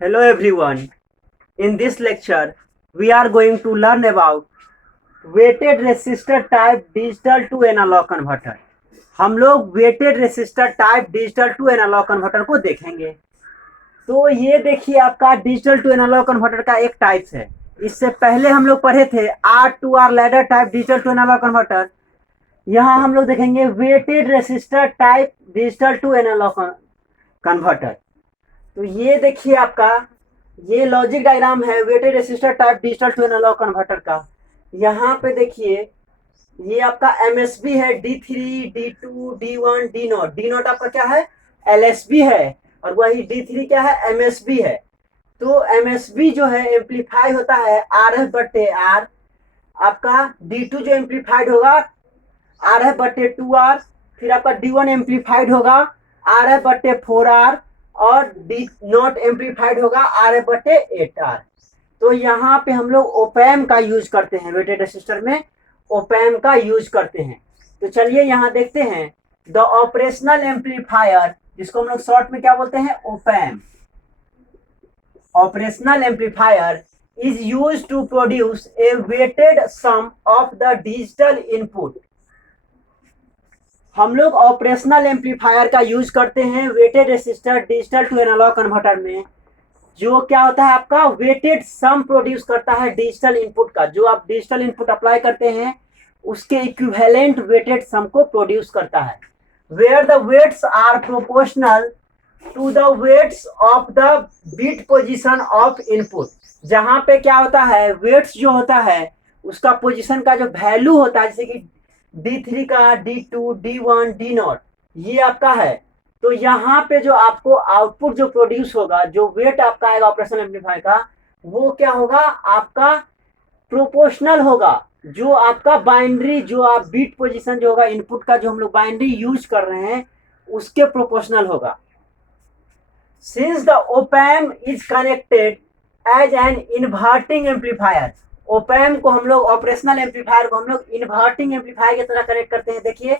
Hello everyone. In this lecture, we are going to learn about weighted resistor type digital to analog converter. हम लोग weighted resistor type digital to analog converter को देखेंगे। तो ये देखिए आपका digital to analogue converter का एक टाइप्स है। इससे पहले हम लोग पढ़े थे R2R ladder type digital to analogue converter. यहाँ हम लोग देखेंगे weighted resistor type digital to analogue converter. तो ये देखिए आपका ये लॉजिक डायग्राम है weighted resistor type digital to analogue converter का। यहाँ पे देखिए ये आपका MSB है D3, D2, D1, D0। D0 आपका क्या है? LSB है और वही D3 क्या है? MSB है। तो MSB जो है एम्पलीफाई होता है RF/R। आपका D2 जो एम्पलीफाइड होगा RF/2R। फिर आपका D1 एम्पलीफाइड होगा RF/4R और D0 एम्पलीफाइड होगा RF/8R। तो यहाँ पे हम लोग ओपैम का यूज करते हैं, वेटेड रेसिस्टर में ओपैम का यूज करते हैं। तो चलिए यहाँ देखते हैं द ऑपरेशनल एम्पलीफायर, जिसको हम लोग शॉर्ट में क्या बोलते हैं? Opamp. Operational amplifier is use to produce a weighted sum of the digital input. हम लोग ऑपरेशनल एम्पलीफायर का यूज करते हैं weighted resistor digital to analogue converter में। जो क्या होता है आपका वेटेड सम प्रोड्यूस करता है डिजिटल इनपुट का। जो आप डिजिटल इनपुट अप्लाई करते हैं उसके इक्विवेलेंट वेटेड सम को प्रोड्यूस करता है। Where the weights are proportional to the weights of the bit position of input. जहां पे क्या होता है वेट्स जो होता है उसका पोजीशन का जो वैल्यू होता है, जैसे कि D3 का D2, D1, D0 ये आपका है। तो यहाँ पे जो आपको आउटपुट जो प्रोड्यूस होगा, जो वेट आपका आएगा ऑपरेशनल एम्पलीफायर का, वो क्या होगा आपका प्रोपोर्शनल होगा। जो आपका बाइनरी जो आप बीट पोजीशन जो होगा इनपुट का, जो हम लोग बाइनरी यूज कर रहे हैं उसके प्रोपोर्शनल होगा। Since the opamp is connected as an inverting amplifier, opamp को हम लोग ऑपरेशनल एम्पलीफायर को हम लोग इन्वर्टिंग एम्पलीफायर की तरह कनेक्ट करते हैं। देखिए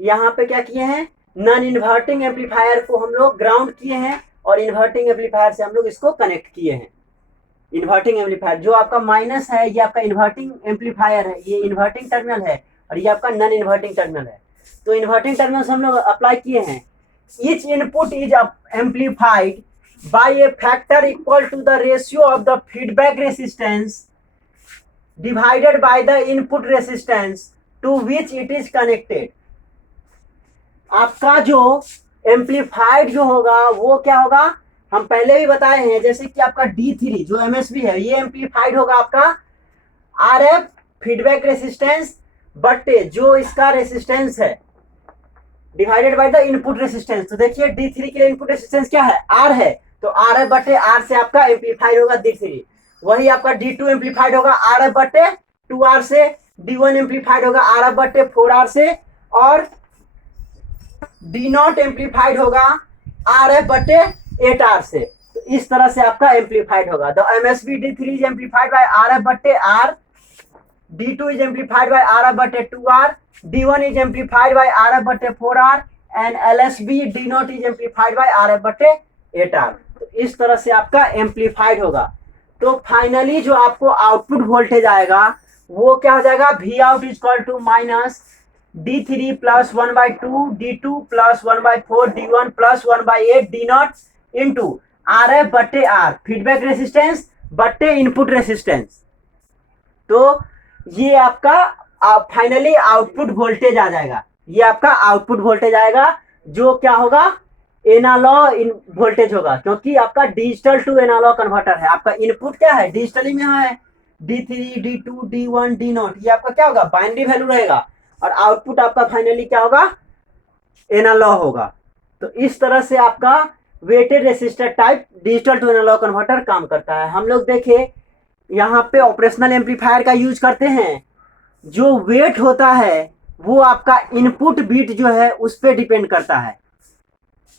यहाँ पे क्या किए हैं, नॉन इन्वर्टिंग एम्पलीफायर को हम लोग ग्राउंड किए हैं और इन्वर्टिंग एम्पलीफायर से हम लोग इसको कनेक्ट किए हैं। इन्वर्टिंग एम्पलीफायर जो आपका माइनस है ये आपका इन्वर्टिंग एम्पलीफायर है, ये इन्वर्टिंग टर्मिनल है और ये आपका नॉन इन्वर्टिंग टर्मिनल है। तो इन्वर्टिंग टर्मिनल से हम लोग अप्लाई किए हैं। Each input is amplified by a factor equal to the ratio of the feedback resistance divided by the input resistance to which it is connected। आपका जो amplified जो होगा वो क्या होगा, हम पहले भी बताए हैं, जैसे कि आपका D3 जो MSB है ये एम्पलीफाइड होगा आपका RF फीडबैक रेसिस्टेंस बटे जो इसका रेसिस्टेंस है divided by the input resistance. तो देखिए D3 के लिए इनपुट रेसिस्टेंस क्या है? R है, तो RF/R से आपका एम्पलीफाइड होगा D3। वही आपका D2 एम्पलीफाइड होगा RF/2R से, D1 एम्पलीफाइड होगा RF/4R से और D0 एम्पलीफाइड होगा RF/8R से। तो इस तरह से आपका एम्पलीफाइड होगा। The MSB D3 is amplified by RF/R, D2 is amplified by RF/2R, D1 is amplified by RF/4R and LSB D0 is amplified by RF/8R। तो इस तरह से आपका एम्पलीफाइड होगा। तो फाइनली जो आपको आउटपुट वोल्टेज आएगा वो क्या हो जाएगा, V out is equal to minus D3 plus 1/2 D2 plus 1/4 D1 plus 1/8 D0 into RF/R feedback resistance बटे इनपुट रेसिस्टेंस। तो ये आपका फाइनली आउटपुट वोल्टेज आ जाएगा। ये आपका आउटपुट वोल्टेज आएगा जो क्या होगा, एनालॉग वोल्टेज होगा, क्योंकि आपका डिजिटल टू एनालॉग कन्वर्टर है। आपका इनपुट क्या है, डिजिटली में है D3 D2 D1 D0, ये आपका क्या होगा, बाइनरी वैल्यू रहेगा और आउटपुट आपका फाइनली क्या होगा, एनालॉग होगा। तो इस तरह से आपका weighted resistor type digital to analogue converter काम करता है। हम लोग देखे यहाँ पे ऑपरेशनल एम्पलीफायर का यूज करते हैं। जो वेट होता है वो आपका इनपुट बीट जो है उस पर डिपेंड करता है।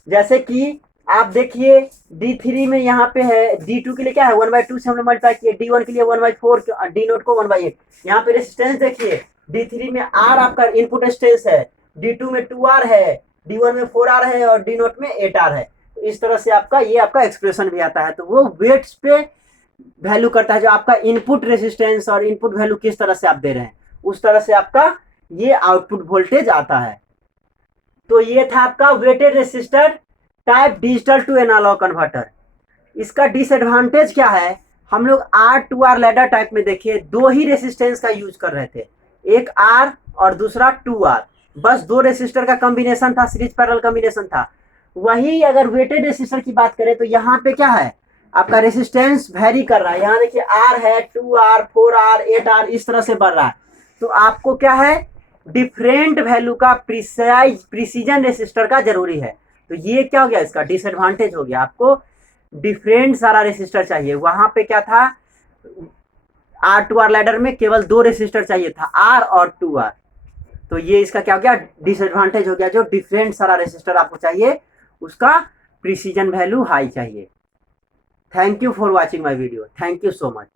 जैसे कि आप देखिए D3 में यहाँ पे है, D2 के लिए क्या है 1/2 से हम लोग मल्टीप्लाई किए, D1 के लिए 1/4, D0 को 1/8। यहाँ पे रेसिस्टेंस देखिए D3 में R आपका इनपुट रेसिस्टेंस है, D2 में 2R है, D1 में 4R है और D0 में 8R है। इस तरह से आपका ये आपका एक्सप्रेशन भी आता है। तो वो वेट्स पे वैल्यू करता है, जो आपका इनपुट रेसिस्टेंस और इनपुट वैल्यू किस तरह से आप दे रहे हैं उस तरह से आपका ये आउटपुट वोल्टेज आता है। तो ये था आपका weighted resistor type digital to analogue converter. इसका डिसएडवांटेज क्या है, हम लोग R2R लैडर टाइप में देखिए 2 ही रेसिस्टेंस का यूज कर रहे थे, एक R और दूसरा 2R, बस 2 रेसिस्टर का कॉम्बिनेशन था, सीरीज पैरेलल कॉम्बिनेशन था। वही अगर वेटेड रेसिस्टर की बात करें तो यहाँ पे क्या है, आपका रेसिस्टेंस वेरी कर रहा है। यहाँ देखिए R है, 2R, 4R, 8R इस तरह से बढ़ रहा है। तो आपको क्या है, डिफरेंट वैल्यू का प्रिसीजन रेसिस्टर का जरूरी है। तो ये क्या हो गया, इसका डिसएडवांटेज हो गया। आपको डिफरेंट सारा रेसिस्टर चाहिए। वहां पे क्या था, R2R लैडर में केवल 2 रेसिस्टर चाहिए था, R और 2R। तो ये इसका क्या हो गया, डिसएडवांटेज हो गया। जो डिफरेंट सारा रेसिस्टर आपको चाहिए उसका प्रिसीजन वैल्यू हाई चाहिए। Thank you for watching my video, thank you so much.